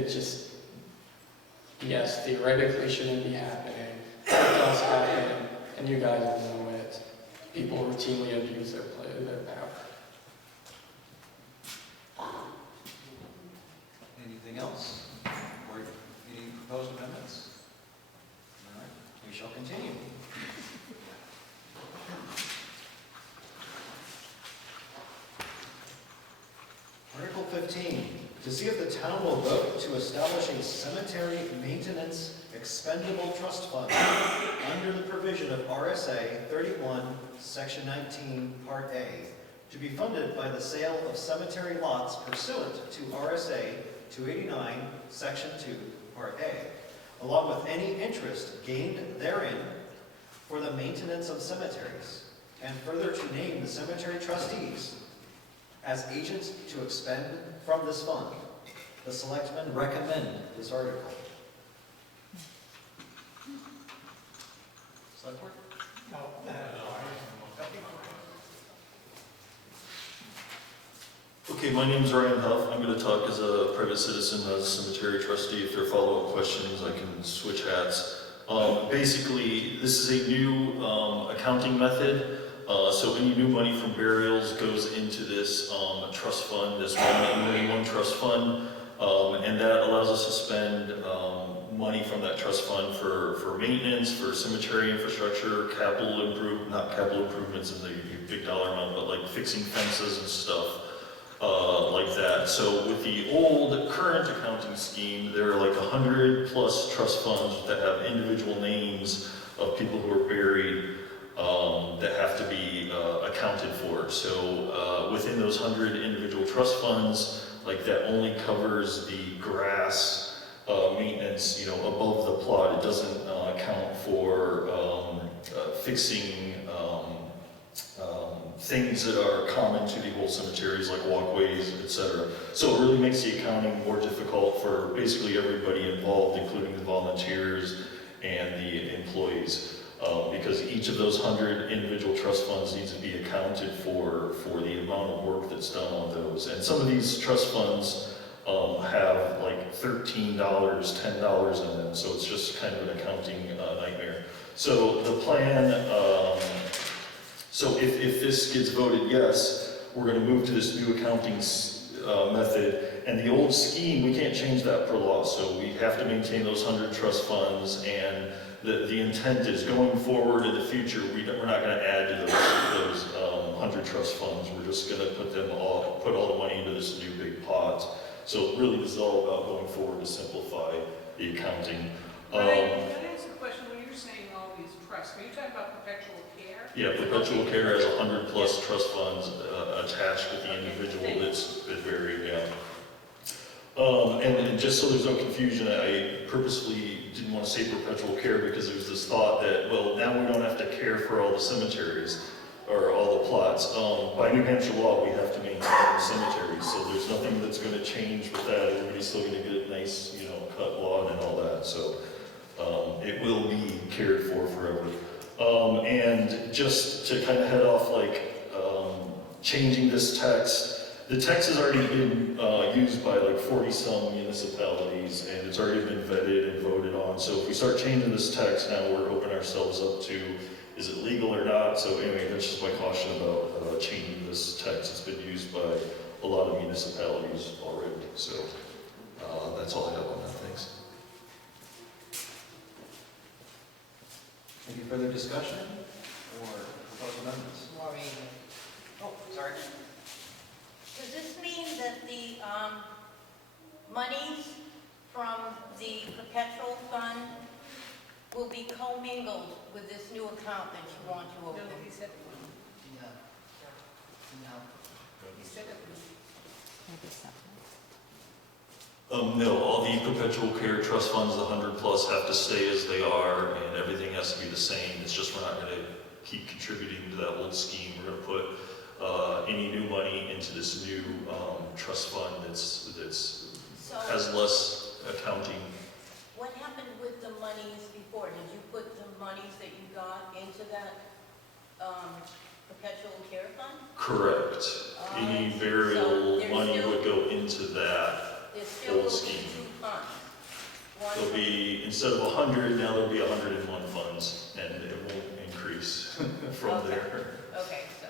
It just, yes, theoretically shouldn't be happening. It does happen, and you guys all know it. People routinely abuse their power. Anything else? Or any proposed amendments? All right, we shall continue. Article 15, to see if the town will vote to establish a cemetery maintenance expendable trust fund under the provision of RSA 31, Section 19, Part A, to be funded by the sale of cemetery lots pursuant to RSA 289, Section 2, Part A, along with any interest gained therein for the maintenance of cemeteries, and further to name the cemetery trustees as agents to expend from this fund. The selectmen recommend this article. Select Board? Okay, my name is Ryan Huff. I'm going to talk as a private citizen, as a cemetery trustee. If there are follow-up questions, I can switch hats. Basically, this is a new accounting method. So any new money from burials goes into this trust fund, this one trust fund, and that allows us to spend money from that trust fund for maintenance, for cemetery infrastructure, not capital improvements is a big dollar amount, but like fixing fences and stuff like that. So with the old current accounting scheme, there are like 100 plus trust funds that have individual names of people who are buried that have to be accounted for. So within those 100 individual trust funds, like that only covers the grass maintenance, above the plot. It doesn't account for fixing things that are common to the old cemeteries, like walkways, etc. So it really makes the accounting more difficult for basically everybody involved, including the volunteers and the employees. Because each of those 100 individual trust funds needs to be accounted for the amount of work that's done on those. And some of these trust funds have like $13, $10 in them, so it's just kind of an accounting nightmare. So the plan, so if this gets voted yes, we're going to move to this new accounting method. And the old scheme, we can't change that per law, so we have to maintain those 100 trust funds, and the intent is going forward in the future, we're not going to add to those 100 trust funds. We're just going to put all the money into this new big pot. So really this is all about going forward to simplify the accounting. Can I ask a question? When you're saying all these trusts, are you talking about perpetual care? Yeah, perpetual care has 100 plus trust funds attached with the individual that's been buried, yeah. And just so there's no confusion, I purposely didn't want to say perpetual care because there was this thought that, well, now we don't have to care for all the cemeteries or all the plots. By New Hampshire law, we have to maintain the cemeteries, so there's nothing that's going to change with that. Everybody's still going to get a nice, cut lawn and all that, so it will be cared for forever. And just to kind of head off, changing this text, the text has already been used by like 40-some municipalities, and it's already been vetted and voted on. So if we start changing this text, now we're opening ourselves up to, is it legal or not? So anyway, that's just my caution about changing this text. It's been used by a lot of municipalities already. So that's all I have on that. Thanks. Any further discussion or proposed amendments? Maureen, Oh, sorry. does this mean that the monies from the perpetual fund will be commingled with this new account that you want to No, open? he said, No. No. he said it. No, all the perpetual care trust funds, the 100 plus, have to stay as they are, and everything has to be the same. It's just we're not going to keep contributing to that old scheme. We're going to put any new money into this new trust fund that's So has less accounting. what happened with the monies before? Did you put the monies that you got into that perpetual care fund? Correct. Any burial So money still- would go into that There still will old be scheme. two funds. There'll be, instead of 100, now there'll be 101 funds, and it won't increase from Okay. there. Okay, so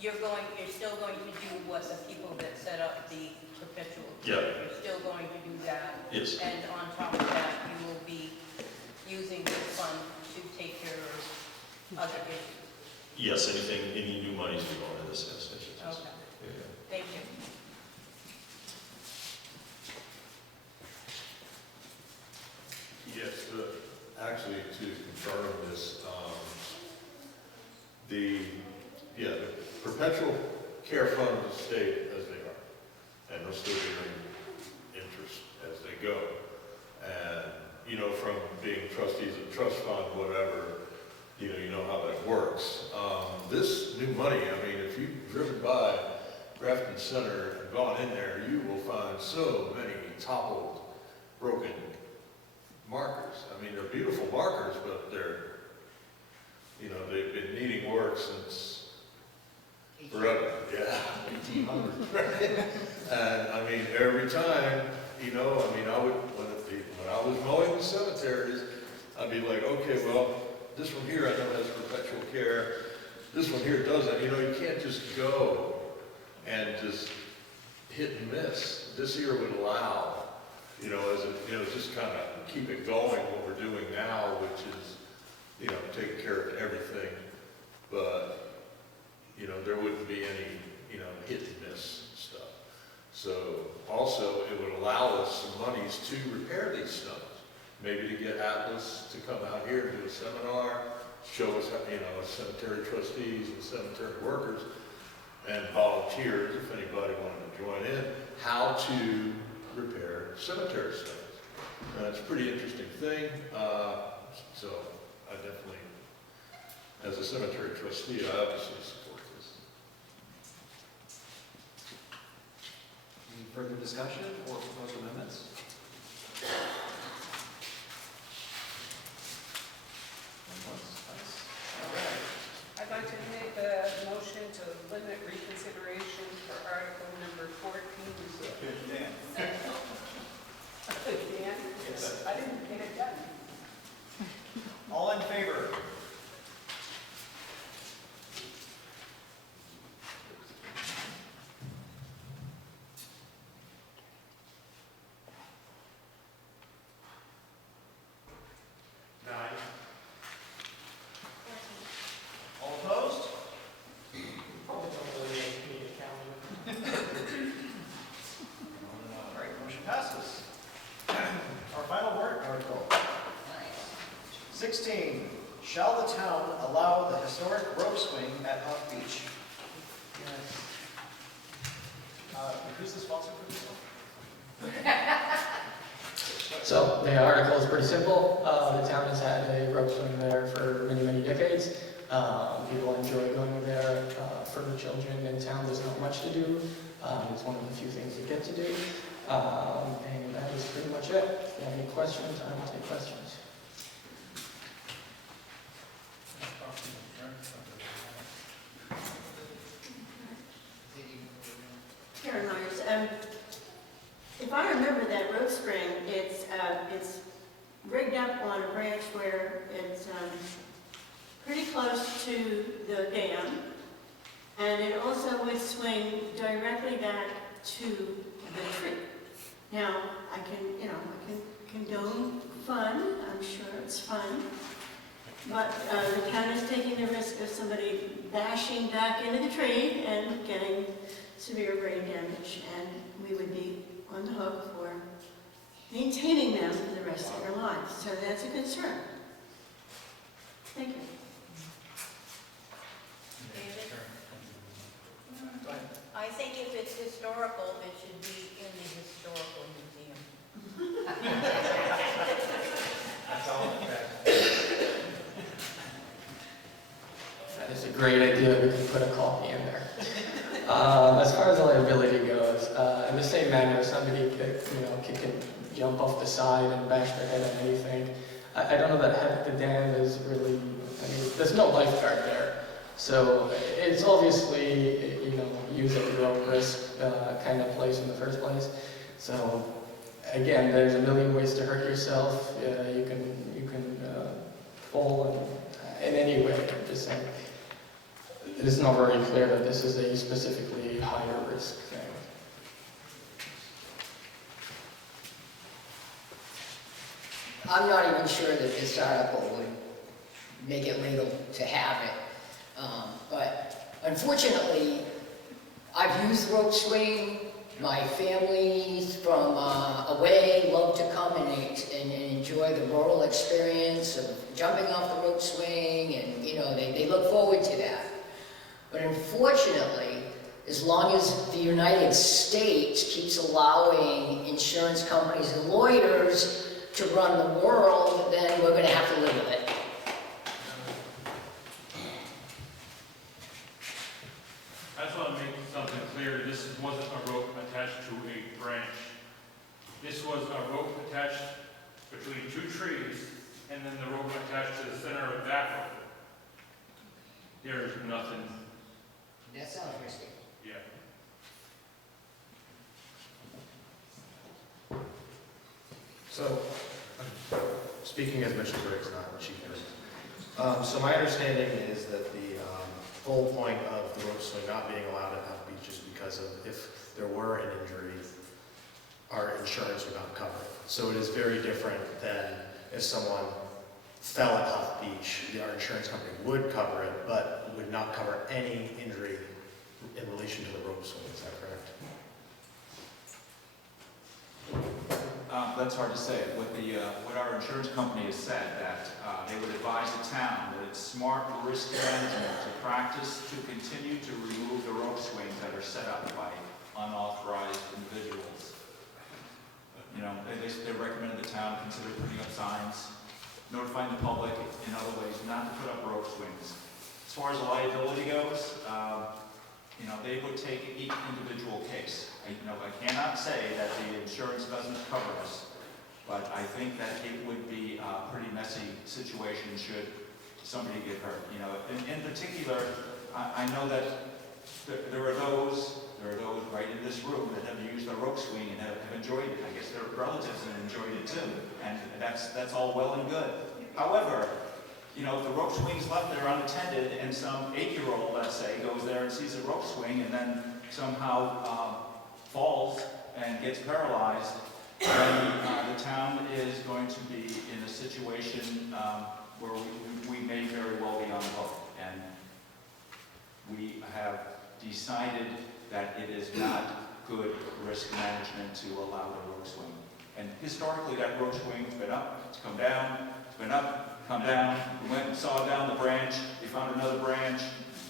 you're still going to do what the people that set up the perpetual. Yeah. You're still going to do that. Yes. And on top of that, you will be using this fund to take care of other issues. Yes, any new monies we go into this, yes. Okay, Yeah. thank you. Yes, actually, to confirm this, the perpetual care funds stay as they are, and they'll still be earning interest as they go. And, from being trustees of trust fund, whatever, you know how that works. This new money, if you've driven by Grafton Center and gone in there, you will find so many toppled, broken markers. They're beautiful markers, but they've been needing work since forever. Yeah, 1800. Right? And every time, when I was mowing the cemeteries, I'd be like, okay, well, this one here I know has perpetual care. This one here doesn't. You can't just go and just hit and miss. This here would allow, just kind of keep it going, what we're doing now, which is, taking care of everything. But, there wouldn't be any, hit and miss stuff. So also, it would allow us some monies to repair these stones. Maybe to get Atlas to come out here and do a seminar, show us, as cemetery trustees and cemetery workers and volunteers, if anybody wanted to join in, how to repair cemetery stones. It's a pretty interesting thing. So I definitely, as a cemetery trustee, I obviously support this. Any further discussion or proposed amendments? All right. I'd like to make a motion to limit reconsideration for article number 14. Dan? Dan? Yes. I didn't get it done. All in favor? All opposed? All right, motion passes. Our final warrant article. 16, shall the town allow the historic rope swing at Hawk Beach? Who's the sponsor for this one? So the article is pretty simple. The town has had a rope swing there for many, many decades. People enjoy going there. For the children in town, there's not much to do. It's one of the few things you get to do. And that is pretty much it. If you have any questions, I will take questions. Karen Myers, if I remember that rope spring, it's rigged up on a branch where it's pretty close to the dam, and it also would swing directly back to the tree. Now, I can condone fun, I'm sure it's fun, but the town is taking the risk of somebody bashing back into the tree and getting severe brain damage, and we would be on the hook for maintaining them for the rest of their lives. So that's a concern. Thank you. David? Go ahead. I think if it's historical, it should be in the historical museum. That's all. That is a great idea. We could put a copy in there. As far as the liability goes, in the same manner, somebody can jump off the side and bash their head on anything. I don't know that the dam is really, there's no lifeguard there. So it's obviously, used at low risk kind of place in the first place. So again, there's a million ways to hurt yourself. You can fall in any way. I'm just saying, it's not very clear that this is a specifically higher risk thing. I'm not even sure that this article would make it legal to have it. But unfortunately, I've used the rope swing. My families from away love to come and enjoy the rural experience of jumping off the rope swing, and they look forward to that. But unfortunately, as long as the United States keeps allowing insurance companies and lawyers to run the world, then we're going to have to live with it. I just want to make something clear. This wasn't a rope attached to a branch. This was a rope attached between two trees, and then the rope attached to the center of that rope. There's nothing, That sounds risky. yeah. So, speaking as Mr. Briggs, not Chief Briggs. So my understanding is that the whole point of the rope swing not being allowed at Huff Beach is because of if there were an injury, our insurance would not cover it. So it is very different than if someone fell at Huff Beach. Our insurance company would cover it, but would not cover any injury in relation to the rope swing. Is that correct? That's hard to say. What our insurance company has said, that they would advise the town that it's smart risk management to practice to continue to remove the rope swings that are set up by unauthorized individuals. They recommended the town consider putting up signs, notifying the public in other ways not to put up rope swings. As far as the liability goes, they would take each individual case. I cannot say that the insurance doesn't cover us, but I think that it would be a pretty messy situation should somebody get hurt. In particular, I know that there are those right in this room that have used the rope swing and have enjoyed it. I guess their relatives have enjoyed it too, and that's all well and good. However, if the rope swing's left there unattended and some 8-year-old, let's say, goes there and sees a rope swing and then somehow falls and gets paralyzed, then the town is going to be in a situation where we may very well be on the hook. And we have decided that it is not good risk management to allow the rope swing. And historically, that rope swing's been up, it's come down, it's been up, come down. We went and saw down the branch, we found another branch.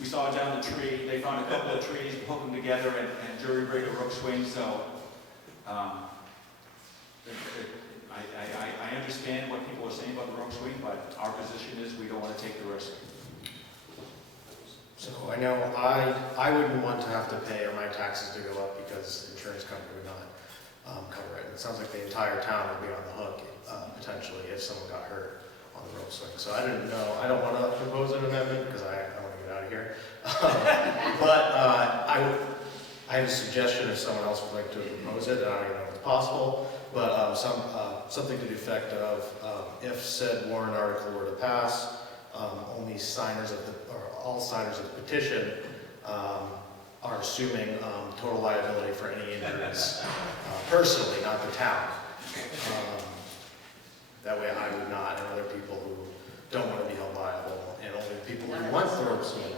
We saw down the tree, they found a couple of trees, hooked them together, and jury rigged a rope swing. So I understand what people are saying about the rope swing, but our position is we don't want to take the risk. So I know I wouldn't want to have to pay or my taxes to go up because the insurance company would not cover it. It sounds like the entire town would be on the hook potentially if someone got hurt on the rope swing. So I didn't know. I don't want to propose an amendment because I want to get out of here. But I have a suggestion if someone else would like to propose it, and I don't even know if it's possible. But something to the effect of if said warrant article were to pass, only signers of all signers of the petition are assuming total liability for any injuries personally, not the town. That way I would not, and other people who don't want to be held liable, and only people who want the rope swing.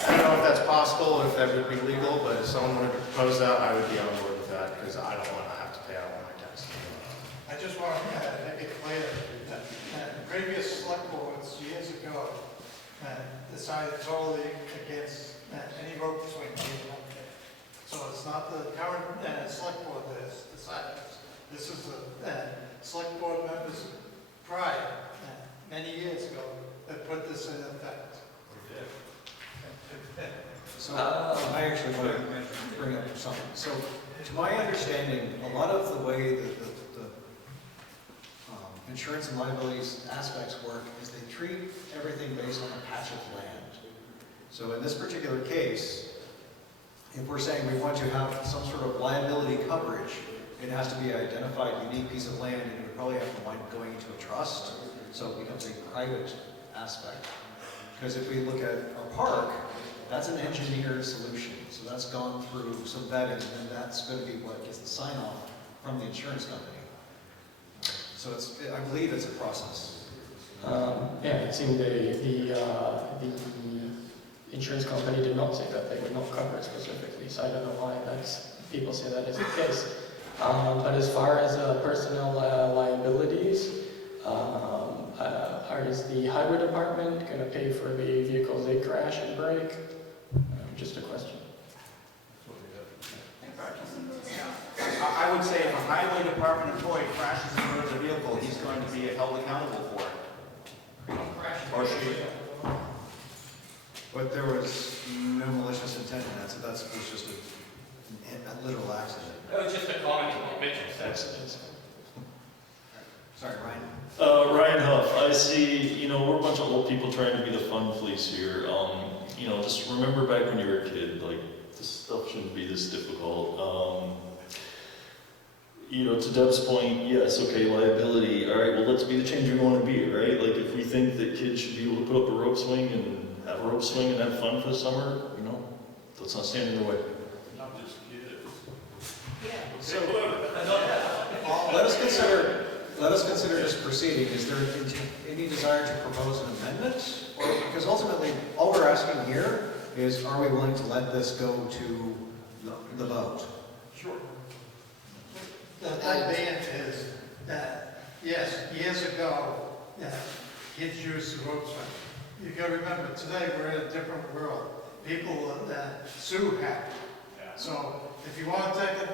I don't know if that's possible, if that would be legal, but if someone wanted to propose that, I would be on board with that, because I don't want to have to pay out my taxes. I just want to make it clear that previous select boards years ago decided totally against any rope swing being up there. So it's not the current select board that has decided this. This is the select board members prior, many years ago, that put this in effect. So I actually want to bring up something. So to my understanding, a lot of the way that the insurance and liabilities aspects work is they treat everything based on a patch of land. So in this particular case, if we're saying we want to have some sort of liability coverage, it has to be an identified, unique piece of land, and you would probably have to wind up going into a trust, so it becomes a private aspect. Because if we look at our park, that's an engineered solution, so that's gone through some vetting, and that's going to be what gets the sign off from the insurance company. So it's, I believe it's a process. Yeah, it seemed the insurance company did not say that they would not cover it specifically, so I don't know why people say that is the case. But as far as personnel liabilities, is the highway department going to pay for the vehicles they crash and break? Just a question. I would say if a highway department employee crashes and burns a vehicle, he's going to be held accountable for it. Or she. But there was no malicious intent in that, so that was just a literal accident. That was just a comment to mention Accidents. Sorry, Ryan. Ryan Huff, I see, we're a bunch of old people trying to be the fun police here. Just remember back when you were a kid, like, this stuff shouldn't be this difficult. To Deb's point, yes, okay, liability, all right, well, let's be the change we want to be, right? Like, if we think that kids should be able to put up a rope swing and have a rope swing and have fun for the summer, let's not stand in the way. Not just kids. So, let us consider this proceeding. Is there any desire to propose an amendment? Or, because ultimately, all we're asking here is, are we willing to let this go to the vote? Sure. The idea is that, yes, years ago, kids used the rope swing. You gotta remember, today we're in a different world. People sue happen. So if you want to take it,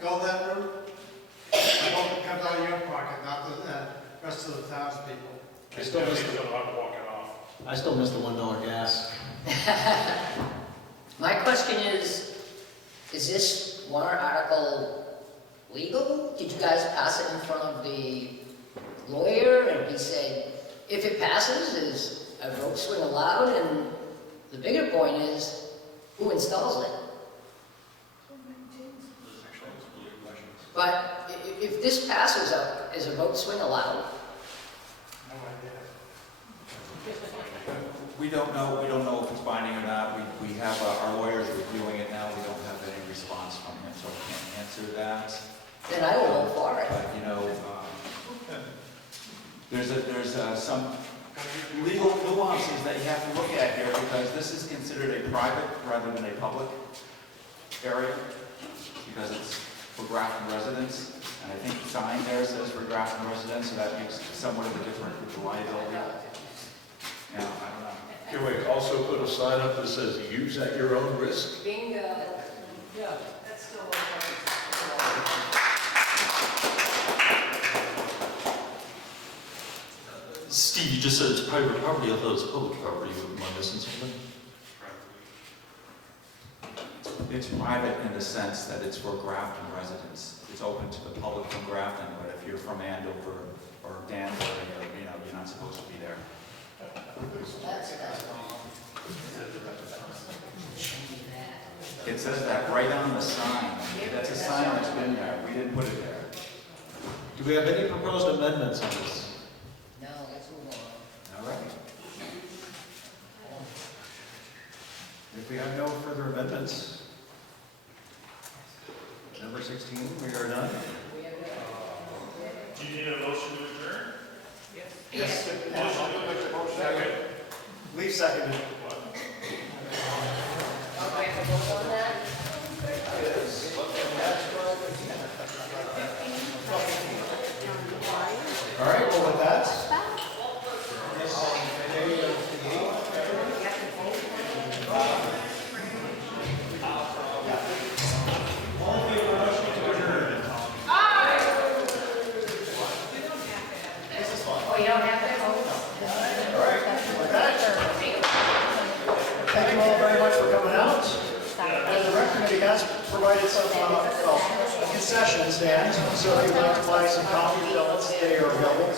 go that route, I hope it comes out of your pocket, not the rest of the townspeople. I still miss the $1 gas. My question is this warrant article legal? Did you guys pass it in front of the lawyer and he said, if it passes, is a rope swing allowed? And the bigger point is, who installs it? But if this passes, is a rope swing allowed? No idea. We don't know if it's binding or not. We have our lawyers reviewing it now. We don't have any response from him, so I can't answer that. Then I will vote for it. But, there's some legal nuances that you have to look at here because this is considered a private rather than a public area because it's for Grafton residents. And I think the sign there says for Grafton residents, so that makes it somewhat of a different liability. Yeah, I don't know. Can we also put a sign up that says, use at your own risk? Bingo. Yeah, that's still okay. Steve, you just said it's private property. I thought it was public property. Am I missing something? It's private in the sense that it's for Grafton residents. It's open to the public from Grafton, but if you're from Andover or Danbury, you're not supposed to be there. That's wrong. It says that right on the sign. That's a sign that's been there. We didn't put it there. Do we have any proposed amendments on this? No, let's move on. All right. If we have no further amendments, number 16, we are done. Do you need a motion to adjourn? Yes. Leave seconded. Okay, I vote on that? All right, well, with that, Oh, you don't have to vote? Thank you all very much for coming out. And the rec committee has provided some a concession stand, so if you'd like to buy some coffee, donuts, they are available.